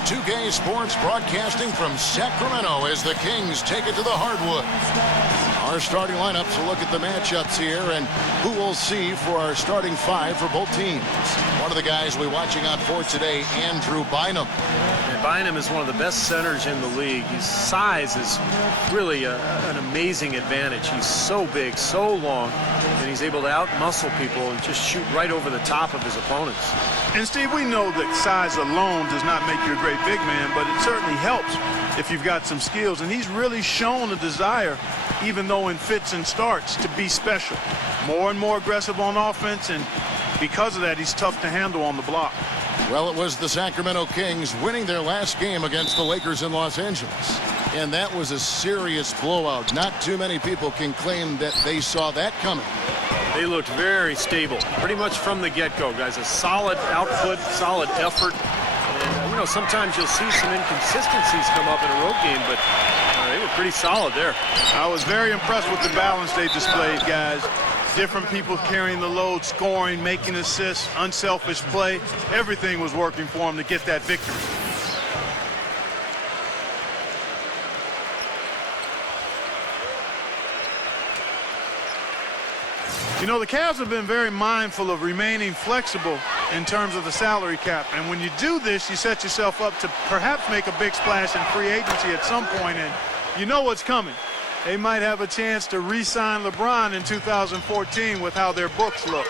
is 2K Sports broadcasting from Sacramento as the Kings take it to the hardwood. Our starting lineups will look at the matchups here and who we'll see for our starting five for both teams. One of the guys we're watching on for today, Andrew Bynum. And Bynum is one of the best centers in the league. His size is really an amazing advantage. He's so big, so long, and he's able to out-muscle people and just shoot right over the top of his opponents. And Steve, we know that size alone does not make you a great big man, but it certainly helps if you've got some skills. And he's really shown a desire, even though in fits and starts, to be special. More and more aggressive on offense, and because of that, he's tough to handle on the block. Well, it was the Sacramento Kings winning their last game against the Lakers in Los Angeles. And that was a serious blowout. Not too many people can claim that they saw that coming. They looked very stable, pretty much from the get-go, guys. A solid output, solid effort. And, you know, sometimes you'll see some inconsistencies come up in a road game, but they were pretty solid there. I was very impressed with the balance they displayed, guys. Different people carrying the load, scoring, making assists, unselfish play. Everything was working for them to get that victory. You know, the Cavs have been very mindful of remaining flexible in terms of the salary cap. And when you do this, you set yourself up to perhaps make a big splash in free agency at some point, and you know what's coming. They might have a chance to re-sign LeBron in 2014 with how their books look.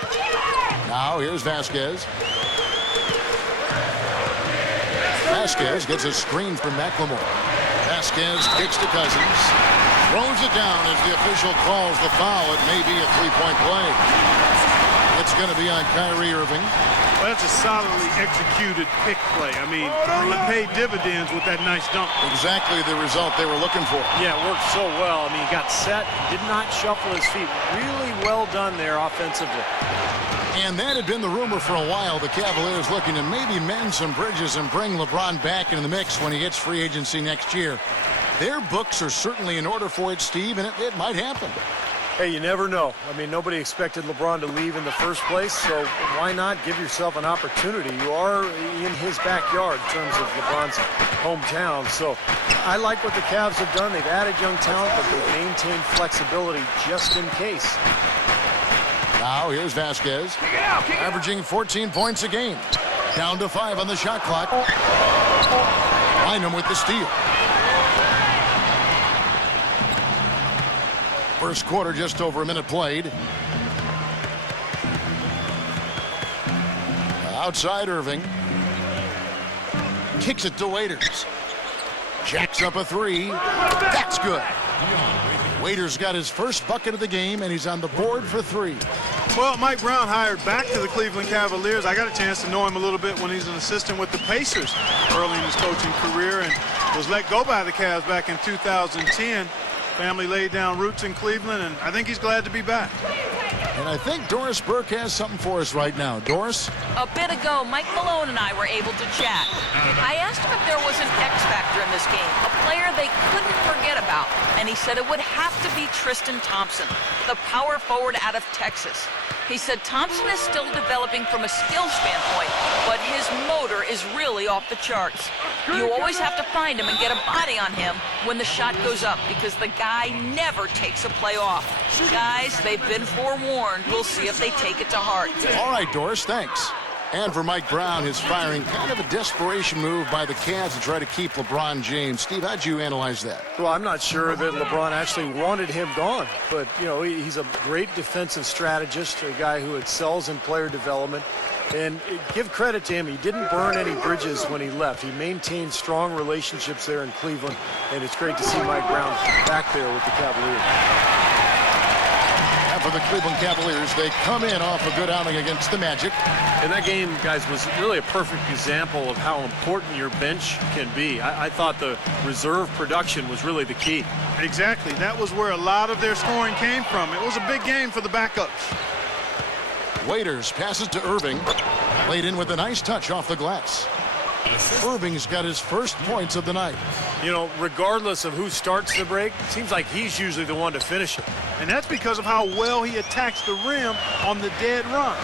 Now here's Vasquez. Vasquez gets a screen from McLemore. Vasquez kicks to Cousins. Throws it down as the official calls the foul. It may be a three-point play. It's going to be on Kyrie Irving. Well, that's a solidly executed pick play. I mean, he paid dividends with that nice dunk. Exactly the result they were looking for. Yeah, it worked so well. I mean, he got set, did not shuffle his feet. Really well done there offensively. And that had been the rumor for a while. The Cavaliers looking to maybe mend some bridges and bring LeBron back into the mix when he hits free agency next year. Their books are certainly in order for it, Steve, and it might happen. Hey, you never know. I mean, nobody expected LeBron to leave in the first place, so why not give yourself an opportunity? You are in his backyard in terms of LeBron's hometown, so I like what the Cavs have done. They've added young talent, but they've maintained flexibility just in case. Now here's Vasquez, averaging 14 points a game. Down to 5 on the shot clock. Bynum with the steal. First quarter, just over a minute played. Outside Irving. Kicks it to Waiters. Jacks up a three. That's good. Waiters got his first bucket of the game, and he's on the board for 3. Well, Mike Brown hired back to the Cleveland Cavaliers. I got a chance to know him a little bit when he's an assistant with the Pacers early in his coaching career, and was let go by the Cavs back in 2010. Family laid down roots in Cleveland, and I think he's glad to be back. And I think Doris Burke has something for us right now. Doris? A bit ago, Mike Malone and I were able to chat. I asked him if there was an X factor in this game, a player they couldn't forget about, and he said it would have to be Tristan Thompson, the power forward out of Texas. He said Thompson is still developing from a skill standpoint, but his motor is really off the charts. You always have to find him and get a body on him when the shot goes up, because the guy never takes a play off. Guys, they've been forewarned. We'll see if they take it to heart. All right, Doris, thanks. And for Mike Brown, his firing, kind of a desperation move by the Cavs to try to keep LeBron James. Steve, how'd you analyze that? Well, I'm not sure that LeBron actually wanted him gone, but, you know, he's a great defensive strategist, a guy who excels in player development. And give credit to him, he didn't burn any bridges when he left. He maintained strong relationships there in Cleveland, and it's great to see Mike Brown back there with the Cavaliers. For the Cleveland Cavaliers, they come in off a good outing against the Magic. And that game, guys, was really a perfect example of how important your bench can be. I thought the reserve production was really the key. Exactly. That was where a lot of their scoring came from. It was a big game for the backups. Waiters passes to Irving. Laid in with a nice touch off the glass. Irving's got his first points of the night. You know, regardless of who starts the break, it seems like he's usually the one to finish it. And that's because of how well he attacks the rim on the dead run.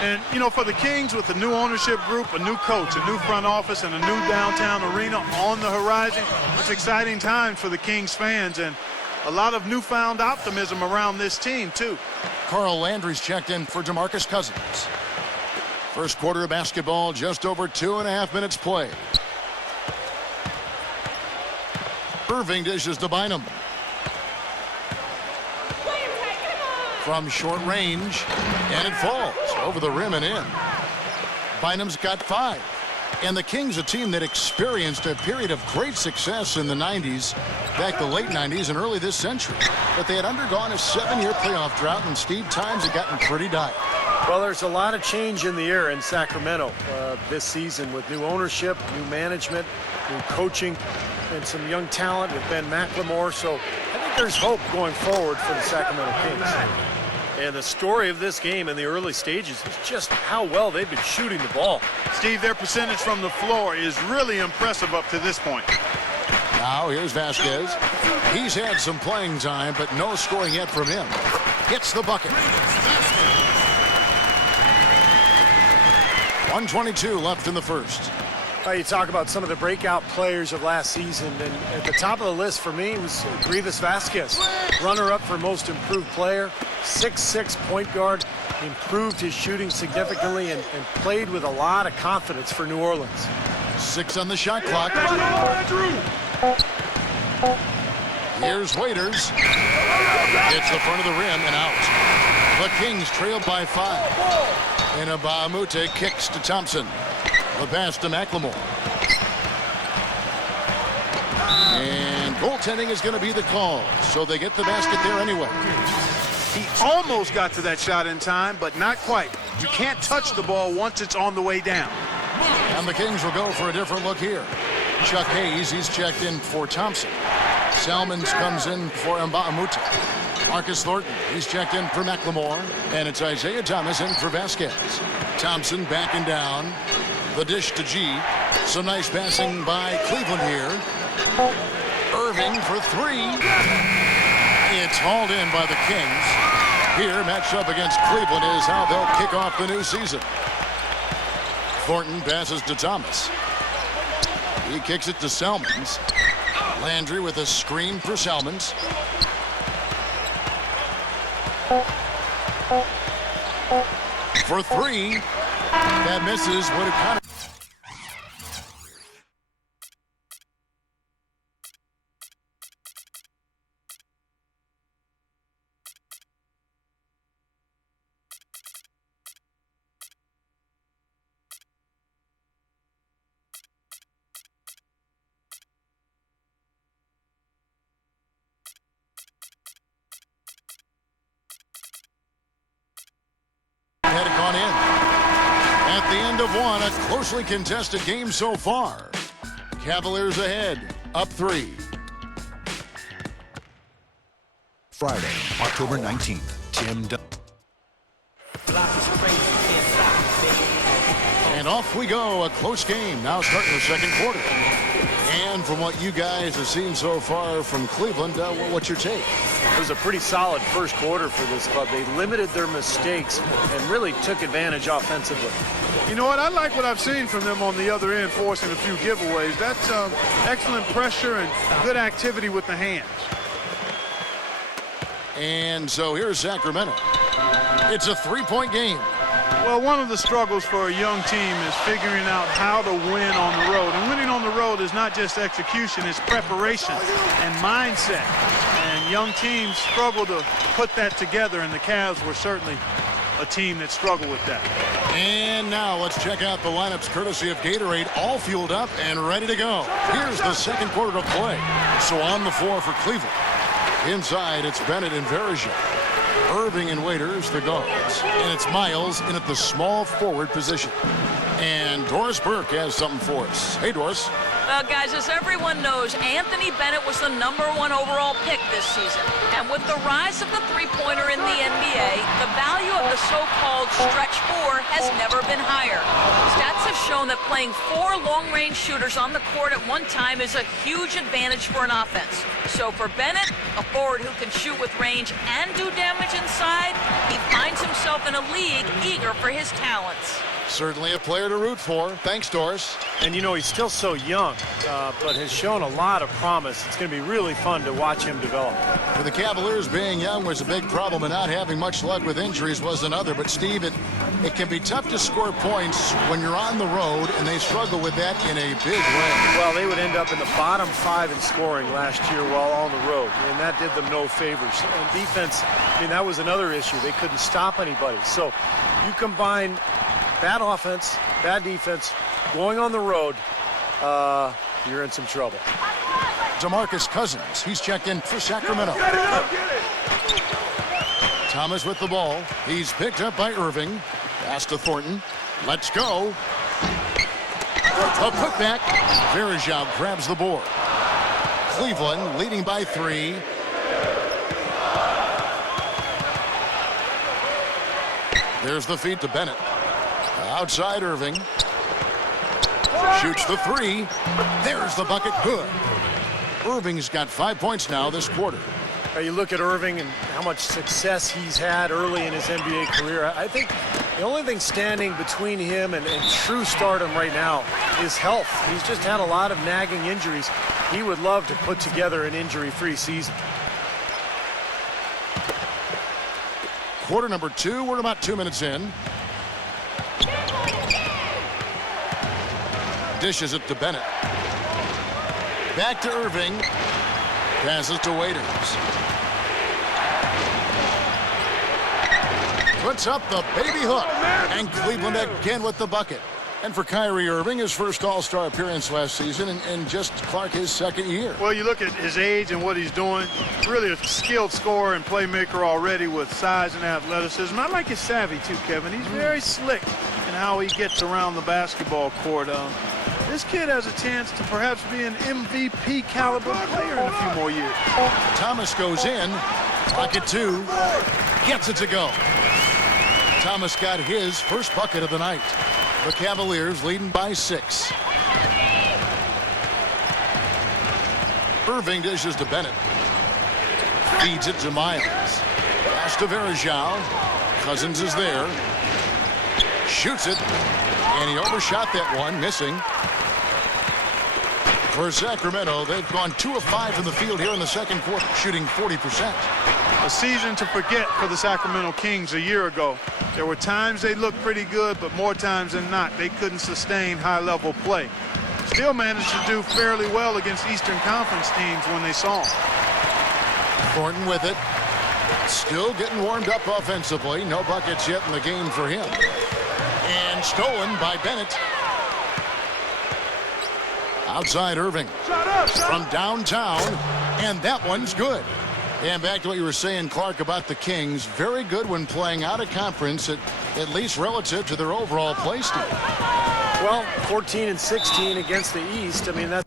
And, you know, for the Kings, with a new ownership group, a new coach, a new front office, and a new downtown arena on the horizon, it's exciting times for the Kings fans and a lot of newfound optimism around this team, too. Carl Landry's checked in for DeMarcus Cousins. First quarter of basketball, just over 2.5 minutes played. Irving dishes to Bynum. From short range, and it falls over the rim and in. Bynum's got 5. And the Kings, a team that experienced a period of great success in the 90s, back the late 90s and early this century. But they had undergone a 7-year playoff drought, and Steve, times had gotten pretty dire. Well, there's a lot of change in the air in Sacramento this season with new ownership, new management, new coaching, and some young talent with Ben McLemore. So I think there's hope going forward for the Sacramento Kings. And the story of this game in the early stages is just how well they've been shooting the ball. Steve, their percentage from the floor is really impressive up to this point. Now here's Vasquez. He's had some playing time, but no scoring yet from him. Gets the bucket. 1:22 left in the first. You talk about some of the breakout players of last season, and at the top of the list for me was Grievous Vasquez, runner-up for most improved player, 6'6" point guard, improved his shooting significantly and played with a lot of confidence for New Orleans. 6 on the shot clock. Here's Waiters. Hits the front of the rim and out. The Kings trail by 5. And Mbamute kicks to Thompson. The pass to McLemore. And goaltending is going to be the call, so they get the basket there anyway. He almost got to that shot in time, but not quite. You can't touch the ball once it's on the way down. And the Kings will go for a different look here. Chuck Hayes, he's checked in for Thompson. Salmons comes in for Mbamute. Marcus Thornton, he's checked in for McLemore. And it's Isaiah Thomas in for Vasquez. Thompson backing down. The dish to G. Some nice passing by Cleveland here. Irving for 3. It's hauled in by the Kings. Here, matched up against Cleveland, is how they'll kick off the new season. Thornton passes to Thomas. He kicks it to Salmons. Landry with a screen for Salmons. For 3. That misses. Would have kind of had it gone in. At the end of one, a closely contested game so far. Cavaliers ahead, up 3. Friday, October 19th, Tim Dunn. And off we go, a close game, now starting the second quarter. And from what you guys have seen so far from Cleveland, what's your take? It was a pretty solid first quarter for this club. They limited their mistakes and really took advantage offensively. You know what? I like what I've seen from them on the other end, forcing a few giveaways. That's excellent pressure and good activity with the hands. And so here's Sacramento. It's a 3-point game. Well, one of the struggles for a young team is figuring out how to win on the road. And winning on the road is not just execution, it's preparation and mindset. And young teams struggle to put that together, and the Cavs were certainly a team that struggled with that. And now let's check out the lineups courtesy of Gatorade, all fueled up and ready to go. Here's the second quarter to play. So on the floor for Cleveland. Inside, it's Bennett and Verija. Irving and Waiters, the guards. And it's Miles in at the small forward position. And Doris Burke has something for us. Hey, Doris. Well, guys, as everyone knows, Anthony Bennett was the #1 overall pick this season. And with the rise of the three-pointer in the NBA, the value of the so-called stretch four has never been higher. Stats have shown that playing 4 long-range shooters on the court at one time is a huge advantage for an offense. So for Bennett, a forward who can shoot with range and do damage inside, he finds himself in a league eager for his talents. Certainly a player to root for. Thanks, Doris. And, you know, he's still so young, but has shown a lot of promise. It's going to be really fun to watch him develop. For the Cavaliers, being young was a big problem, and not having much luck with injuries was another. But, Steve, it can be tough to score points when you're on the road, and they struggle with that in a big way. Well, they would end up in the bottom 5 in scoring last year while on the road, and that did them no favors. And defense, I mean, that was another issue. They couldn't stop anybody. So you combine bad offense, bad defense, going on the road, you're in some trouble. DeMarcus Cousins, he's checked in for Sacramento. Thomas with the ball. He's picked up by Irving. Pass to Thornton. Let's go. A putback. Verjao grabs the board. Cleveland leading by 3. There's the feed to Bennett. Outside Irving. Shoots the 3. There's the bucket. Good. Irving's got 5 points now this quarter. You look at Irving and how much success he's had early in his NBA career. I think the only thing standing between him and true stardom right now is health. He's just had a lot of nagging injuries. He would love to put together an injury-free season. Quarter number 2. We're about 2 minutes in. Dishes it to Bennett. Back to Irving. Passes to Waiters. Puts up the baby hook. And Cleveland again with the bucket. And for Kyrie Irving, his first All-Star appearance last season, and just Clark his second year. Well, you look at his age and what he's doing. Really a skilled scorer and playmaker already with size and athleticism. I like his savvy, too, Kevin. He's very slick in how he gets around the basketball court. This kid has a chance to perhaps be an MVP caliber player in a few more years. Thomas goes in. Bucket 2. Gets it to go. Thomas got his first bucket of the night. The Cavaliers leading by 6. Irving dishes to Bennett. Feeds it to Miles. Pass to Verjao. Cousins is there. Shoots it. And he overshot that one, missing. For Sacramento, they've gone 2 of 5 from the field here in the second quarter, shooting 40%. A season to forget for the Sacramento Kings a year ago. There were times they looked pretty good, but more times than not, they couldn't sustain high-level play. Still managed to do fairly well against Eastern Conference teams when they saw them. Thornton with it. Still getting warmed up offensively. No buckets yet in the game for him. And stolen by Bennett. Outside Irving. From downtown. And that one's good. And back to what you were saying, Clark, about the Kings. Very good when playing out of conference, at least relative to their overall play style. Well, 14 and 16 against the East. I mean, that's...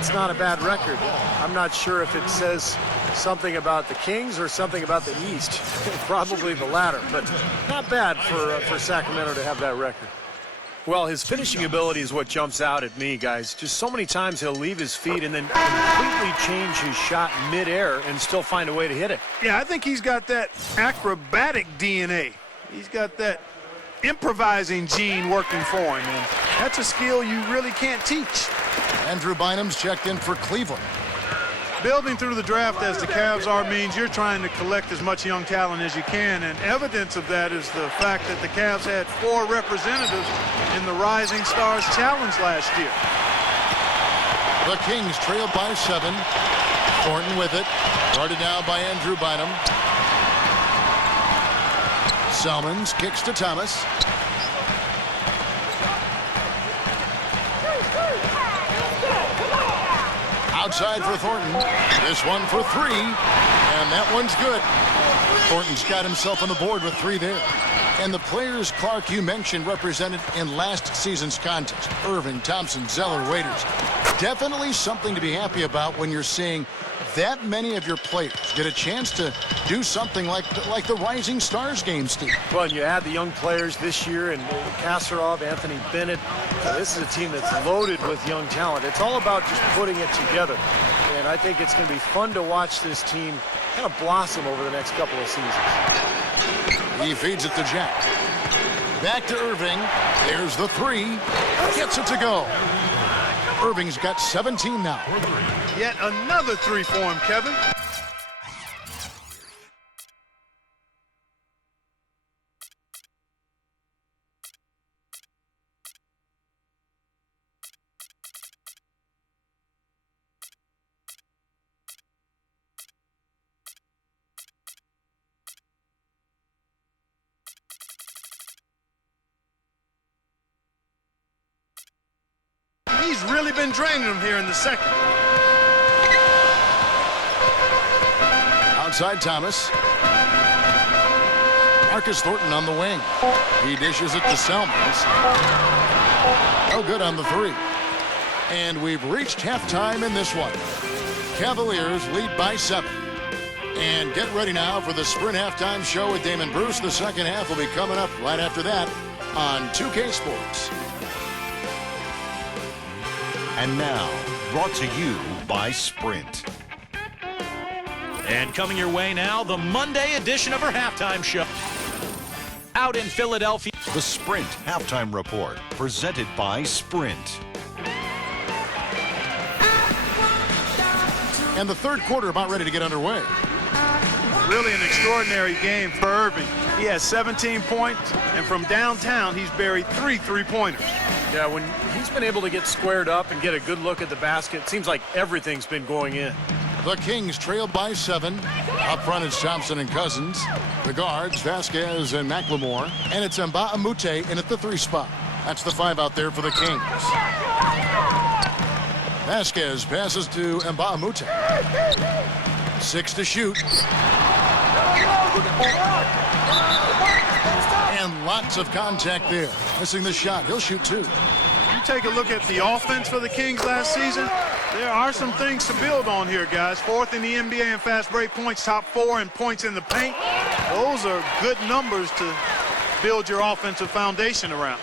It's not a bad record. I'm not sure if it says something about the Kings or something about the East. Probably the latter, but not bad for Sacramento to have that record. Well, his finishing ability is what jumps out at me, guys. Just so many times he'll leave his feet and then completely change his shot midair and still find a way to hit it. Yeah, I think he's got that acrobatic DNA. He's got that improvising gene working for him, and that's a skill you really can't teach. Andrew Bynum's checked in for Cleveland. Building through the draft as the Cavs are means you're trying to collect as much young talent as you can, and evidence of that is the fact that the Cavs had 4 representatives in the Rising Stars Challenge last year. The Kings trail by 7. Thornton with it. Guarded now by Andrew Bynum. Selmans kicks to Thomas. Outside for Thornton. This one for 3. And that one's good. Thornton's got himself on the board with 3 there. And the players, Clark, you mentioned represented in last season's contest. Irving, Thompson, Zeller, Waiters. Definitely something to be happy about when you're seeing that many of your players get a chance to do something like the Rising Stars game, Steve. Well, and you add the young players this year, and Kasparov, Anthony Bennett. This is a team that's loaded with young talent. It's all about just putting it together. And I think it's going to be fun to watch this team kind of blossom over the next couple of seasons. He feeds it to Jack. Back to Irving. There's the 3. Gets it to go. Irving's got 17 now. Yet another 3 for him, Kevin. He's really been draining them here in the second. Outside Thomas. Marcus Thornton on the wing. He dishes it to Selmans. No good on the 3. And we've reached halftime in this one. Cavaliers lead by 7. And get ready now for the Sprint Halftime Show with Damon Bruce. The second half will be coming up right after that on 2K Sports. And now, brought to you by Sprint. And coming your way now, the Monday edition of our halftime show. Out in Philadelphia. The Sprint Halftime Report, presented by Sprint. And the third quarter about ready to get underway. Really an extraordinary game for Irving. He has 17 points, and from downtown, he's buried 3 3-pointers. Yeah, when he's been able to get squared up and get a good look at the basket, it seems like everything's been going in. The Kings trail by 7. Up front it's Thompson and Cousins. The guards, Vasquez and McLemore. And it's Mbah-a-Moute in at the 3 spot. That's the 5 out there for the Kings. Vasquez passes to Mbah-a-Moute. 6 to shoot. And lots of contact there. Missing the shot. He'll shoot 2. You take a look at the offense for the Kings last season. There are some things to build on here, guys. 4th in the NBA in fast break points, top 4 in points in the paint. Those are good numbers to build your offensive foundation around.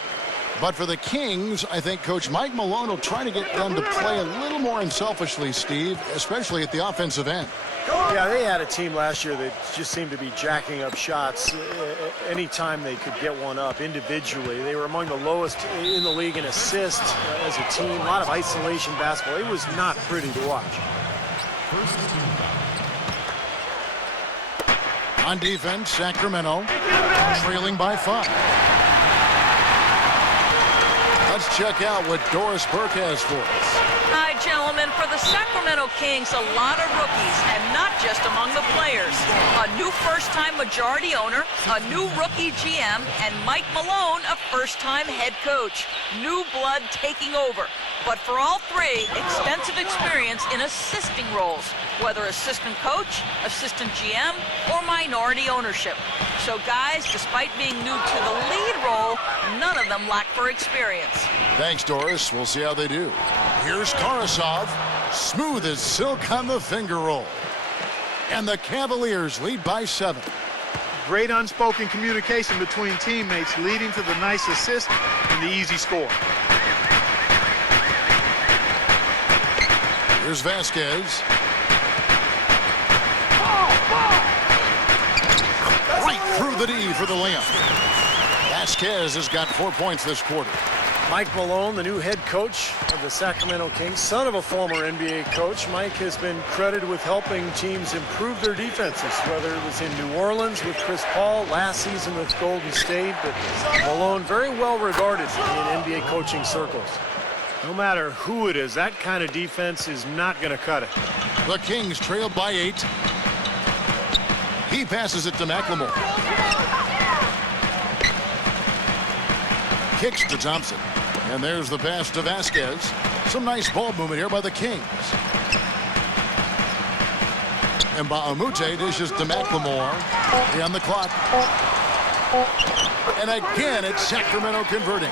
But for the Kings, I think Coach Mike Malone will try to get them to play a little more unselfishly, Steve, especially at the offensive end. Yeah, they had a team last year that just seemed to be jacking up shots anytime they could get one up individually. They were among the lowest in the league in assists as a team. A lot of isolation basketball. It was not pretty to watch. On defense, Sacramento trailing by 5. Let's check out what Doris Burke has for us. Hi, gentlemen. For the Sacramento Kings, a lot of rookies, and not just among the players. A new first-time majority owner, a new rookie GM, and Mike Malone, a first-time head coach. New blood taking over. But for all 3, extensive experience in assisting roles, whether assistant coach, assistant GM, or minority ownership. So guys, despite being new to the lead role, none of them lack for experience. Thanks, Doris. We'll see how they do. Here's Karasov. Smooth as silk on the finger roll. And the Cavaliers lead by 7. Great unspoken communication between teammates, leading to the nice assist and the easy score. Here's Vasquez. Right through the D for the layup. Vasquez has got 4 points this quarter. Mike Malone, the new head coach of the Sacramento Kings, son of a former NBA coach. Mike has been credited with helping teams improve their defenses, whether it was in New Orleans with Chris Paul, last season with Golden State. But Malone, very well regarded in NBA coaching circles. No matter who it is, that kind of defense is not going to cut it. The Kings trailed by 8. He passes it to McLemore. Kicks to Thompson. And there's the pass to Vasquez. Some nice ball movement here by the Kings. And Baamute dishes to McLemore. On the clock. And again, it's Sacramento converting.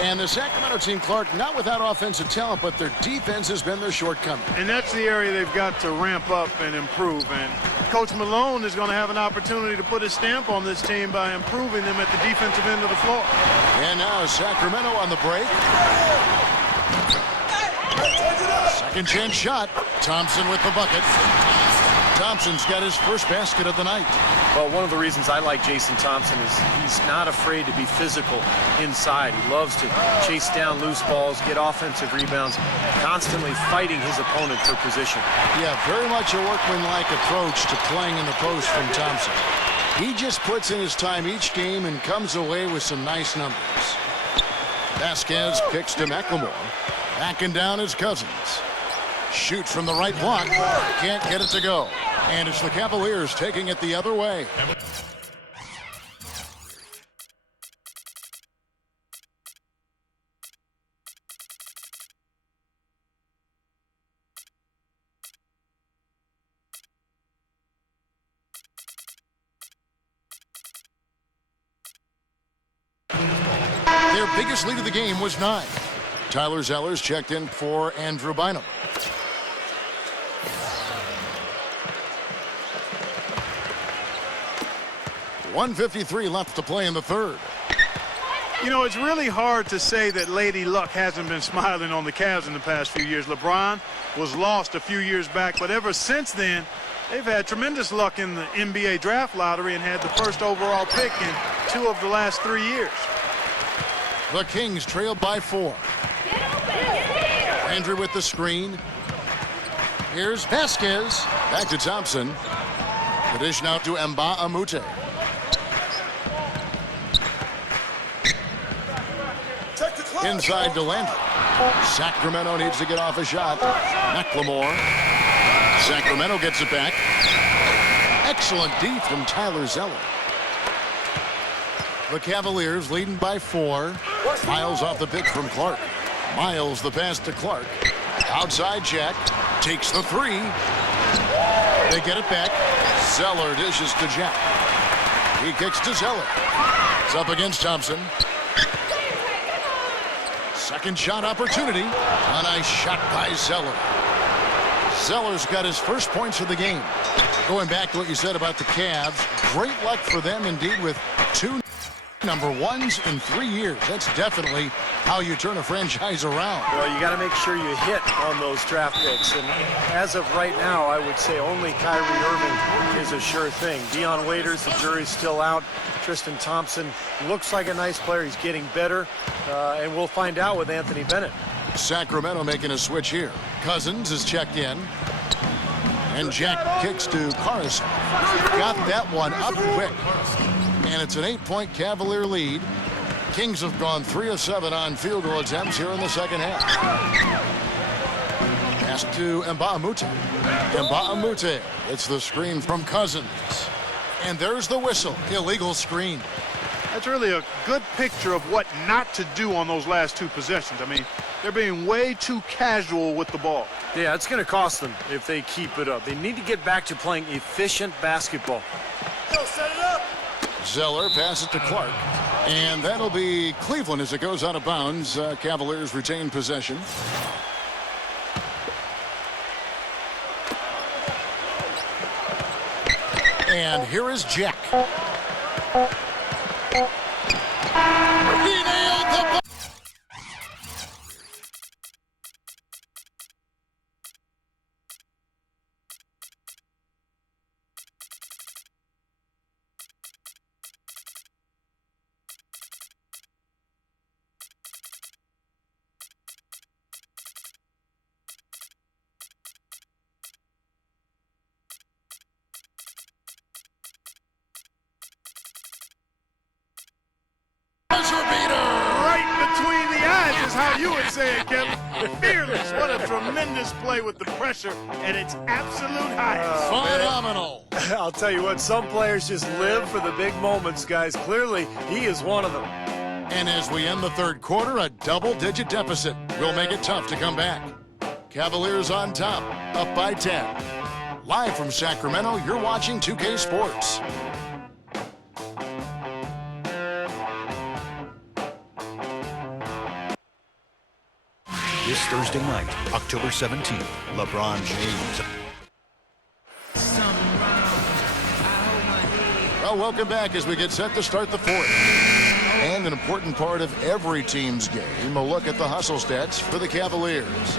And the Sacramento team, Clark, not without offensive talent, but their defense has been their shortcoming. And that's the area they've got to ramp up and improve. And Coach Malone is going to have an opportunity to put his stamp on this team by improving them at the defensive end of the floor. And now Sacramento on the break. Second chance shot. Thompson with the bucket. Thompson's got his first basket of the night. Well, one of the reasons I like Jason Thompson is he's not afraid to be physical inside. He loves to chase down loose balls, get offensive rebounds, constantly fighting his opponent for position. Yeah, very much a workmanlike approach to playing in the post from Thompson. He just puts in his time each game and comes away with some nice numbers. Vasquez kicks to McLemore. Backing down his Cousins. Shoot from the right block. Can't get it to go. And it's the Cavaliers taking it the other way. Their biggest lead of the game was 9. Tyler Zellers checked in for Andrew Bynum. .153 left to play in the third. You know, it's really hard to say that Lady Luck hasn't been smiling on the Cavs in the past few years. LeBron was lost a few years back, but ever since then, they've had tremendous luck in the NBA draft lottery and had the first overall pick in 2 of the last 3 years. The Kings trailed by 4. Andrew with the screen. Here's Vasquez. Back to Thompson. The dish now to Baamute. Inside to Landry. Sacramento needs to get off a shot. McLemore. Sacramento gets it back. Excellent D from Tyler Zeller. The Cavaliers leading by 4. Miles off the pitch from Clark. Miles the pass to Clark. Outside Jack. Takes the 3. They get it back. Zeller dishes to Jack. He kicks to Zeller. It's up against Thompson. Second shot opportunity. A nice shot by Zeller. Zeller's got his first points of the game. Going back to what you said about the Cavs, great luck for them indeed with 2 number 1s in 3 years. That's definitely how you turn a franchise around. Well, you got to make sure you hit on those draft picks. And as of right now, I would say only Kyrie Irving is a sure thing. Dion Waiters, the jury's still out. Tristan Thompson looks like a nice player. He's getting better. And we'll find out with Anthony Bennett. Sacramento making a switch here. Cousins is checked in. And Jack kicks to Karasov. Got that one up quick. And it's an 8-point Cavalier lead. Kings have gone 3 of 7 on field goal attempts here in the second half. Pass to Baamute. Baamute. It's the screen from Cousins. And there's the whistle. Illegal screen. That's really a good picture of what not to do on those last 2 possessions. I mean, they're being way too casual with the ball. Yeah, it's going to cost them if they keep it up. They need to get back to playing efficient basketball. Set it up. Zeller passes to Clark. And that'll be Cleveland as it goes out of bounds. Cavaliers retain possession. And here is Jack. He nailed the ball. Fearless. What a tremendous play with the pressure at its absolute highest. Phenomenal. I'll tell you what, some players just live for the big moments, guys. Clearly, he is one of them. And as we end the third quarter, a double-digit deficit will make it tough to come back. Cavaliers on top, up by 10. Live from Sacramento, you're watching 2K Sports. This Thursday night, October 17th, LeBron James. Well, welcome back as we get set to start the fourth. And an important part of every team's game, a look at the hustle stats for the Cavaliers.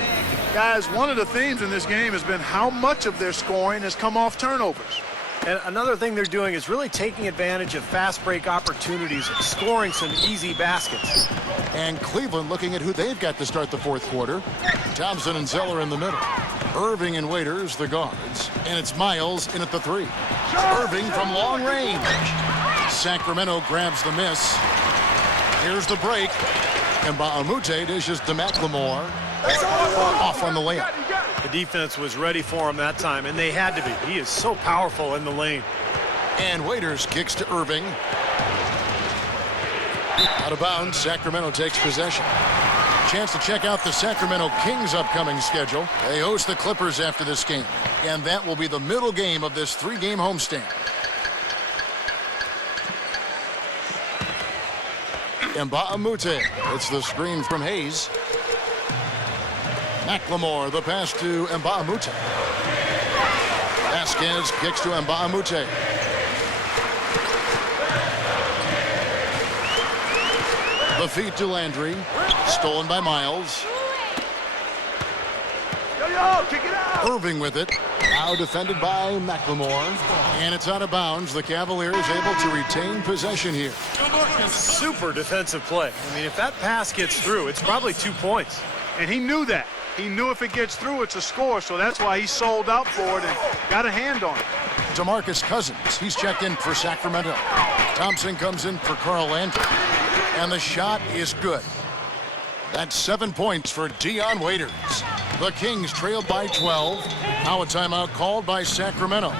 Guys, one of the themes in this game has been how much of their scoring has come off turnovers. And another thing they're doing is really taking advantage of fast break opportunities, scoring some easy baskets. And Cleveland looking at who they've got to start the fourth quarter. Thompson and Zeller in the middle. Irving and Waiters, the guards. And it's Miles in at the three. Irving from long range. Sacramento grabs the miss. Here's the break. And Baamute dishes to McLemore. Off on the layup. The defense was ready for him that time, and they had to be. He is so powerful in the lane. And Waiters kicks to Irving. Out of bounds, Sacramento takes possession. Chance to check out the Sacramento Kings' upcoming schedule. They host the Clippers after this game, and that will be the middle game of this three-game homestand. And Baamute, it's the screen from Hayes. McLemore, the pass to Mbaamute. Vasquez kicks to Mbaamute. The feed to Landry. Stolen by Miles. Irving with it. Now defended by McLemore. And it's out of bounds. The Cavaliers able to retain possession here. Super defensive play. I mean, if that pass gets through, it's probably 2 points. And he knew that. He knew if it gets through, it's a score, so that's why he sold out for it and got a hand on it. DeMarcus Cousins, he's checked in for Sacramento. Thompson comes in for Carl Landry. And the shot is good. That's 7 points for Dion Waiters. The Kings trailed by 12. Now a timeout called by Sacramento.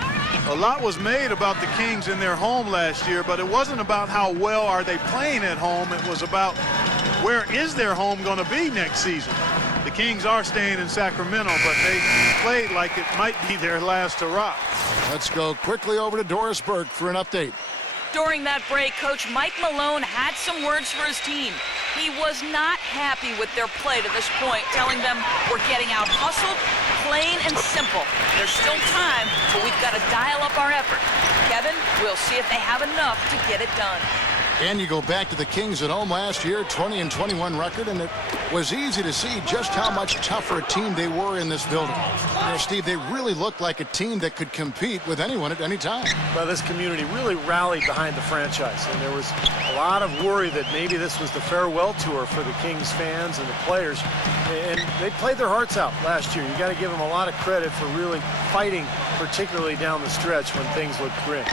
A lot was made about the Kings in their home last year, but it wasn't about how well are they playing at home. It was about where is their home going to be next season. The Kings are staying in Sacramento, but they played like it might be their last hurrah. Let's go quickly over to Doris Burke for an update. During that break, Coach Mike Malone had some words for his team. He was not happy with their play to this point, telling them we're getting out hustled, plain and simple. There's still time, but we've got to dial up our effort. Kevin, we'll see if they have enough to get it done. And you go back to the Kings at home last year, 20-21 record, and it was easy to see just how much tougher a team they were in this building. You know, Steve, they really looked like a team that could compete with anyone at any time. Well, this community really rallied behind the franchise, and there was a lot of worry that maybe this was the farewell tour for the Kings fans and the players, and they played their hearts out last year. You got to give them a lot of credit for really fighting, particularly down the stretch when things looked grim.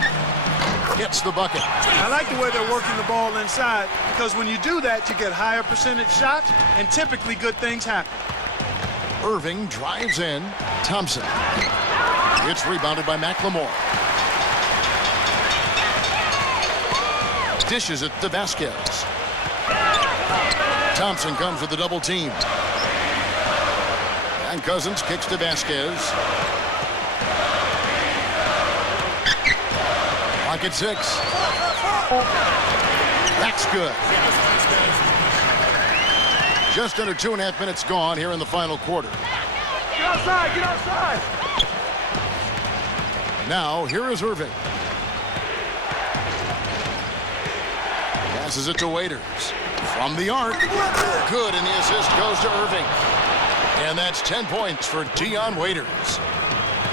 Gets the bucket. I like the way they're working the ball inside, because when you do that, you get higher percentage shots, and typically good things happen. Irving drives in. Thompson. It's rebounded by McLemore. Dishes it to Vasquez. Thompson comes with a double team. And Cousins kicks to Vasquez. Clock at 6. That's good. Just under 2.5 minutes gone here in the final quarter. Get outside, get outside. Now, here is Irving. Passes it to Waiters. From the arc. Good, and the assist goes to Irving. And that's 10 points for Dion Waiters.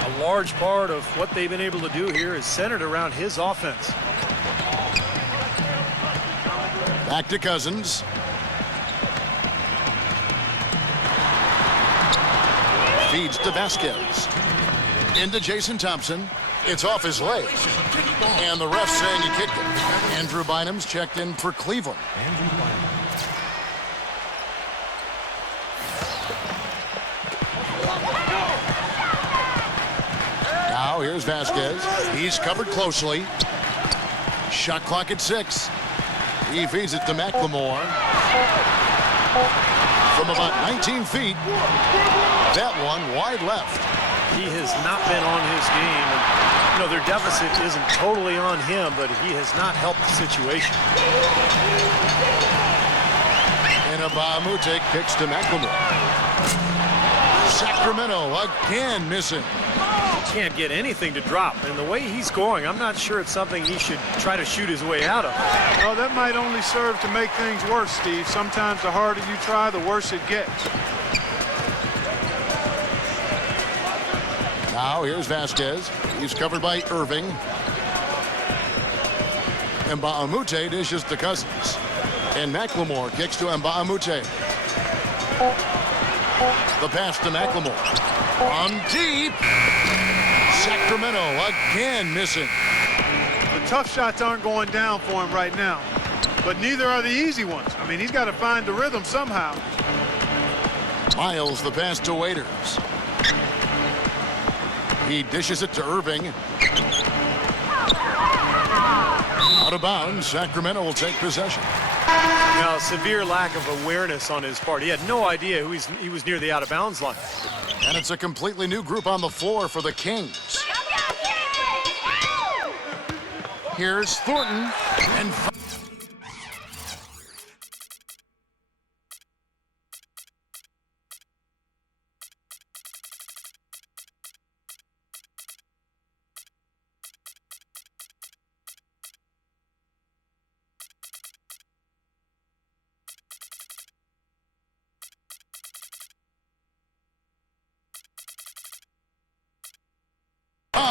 A large part of what they've been able to do here is centered around his offense. Back to Cousins. Feeds to Vasquez. Into Jason Thompson. It's off his leg. And the ref saying he kicked it. Andrew Bynum's checked in for Cleveland. Now here's Vasquez. He's covered closely. Shot clock at 6. He feeds it to McLemore. From about 19 feet. That one wide left. He has not been on his game. And, you know, their deficit isn't totally on him, but he has not helped the situation. And Mbamute kicks to McLemore. Sacramento again missing. He can't get anything to drop. And the way he's going, I'm not sure it's something he should try to shoot his way out of. Oh, that might only serve to make things worse, Steve. Sometimes the harder you try, the worse it gets. Now here's Vasquez. He's covered by Irving. Mbamute dishes to Cousins. And McLemore kicks to Mbamute. The pass to McLemore. From deep. Sacramento again missing. The tough shots aren't going down for him right now. But neither are the easy ones. I mean, he's got to find the rhythm somehow. Miles the pass to Waiters. He dishes it to Irving. Out of bounds. Sacramento will take possession. Now, severe lack of awareness on his part. He had no idea he was near the out-of-bounds line. And it's a completely new group on the floor for the Kings. Here's Thornton. And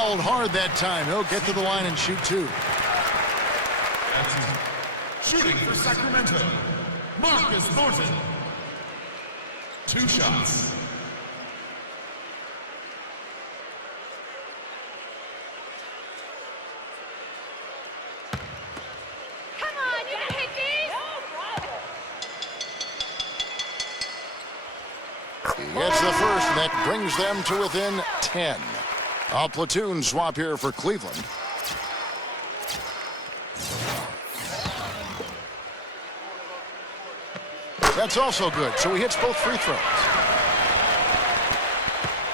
fouled hard that time. He'll get to the line and shoot 2. Shooting for Sacramento, Marcus Thornton. 2 shots. Come on, you can hit these. He gets the first, and that brings them to within 10. A platoon swap here for Cleveland. That's also good, so he hits both free throws.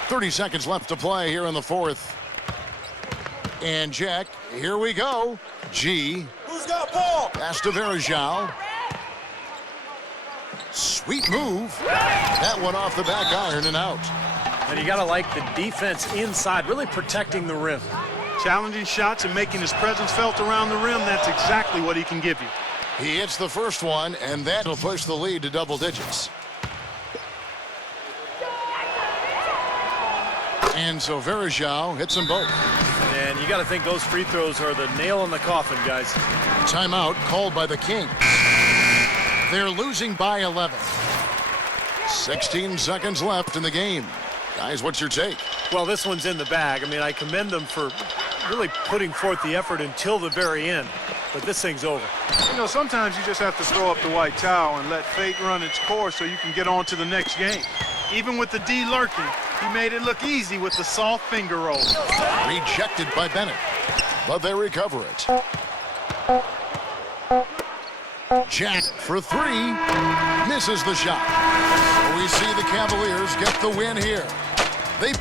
30 seconds left to play here in the 4th. And Jack, here we go. G. Who's got ball? Pass to Verajao. Sweet move. That one off the back iron and out. And you got to like the defense inside, really protecting the rim. Challenging shots and making his presence felt around the rim, that's exactly what he can give you. He hits the first one, and that will push the lead to double digits. And so Verajao hits them both. And you got to think those free throws are the nail in the coffin, guys. Timeout called by the Kings. They're losing by 11. 16 seconds left in the game. Guys, what's your take? Well, this one's in the bag. I mean, I commend them for really putting forth the effort until the very end. But this thing's over. You know, sometimes you just have to throw up the white towel and let fate run its course so you can get on to the next game. Even with the D lurking, he made it look easy with the soft finger roll. Rejected by Bennett, but they recover it. Jack for 3, misses the shot. So we see the Cavaliers get the win here. They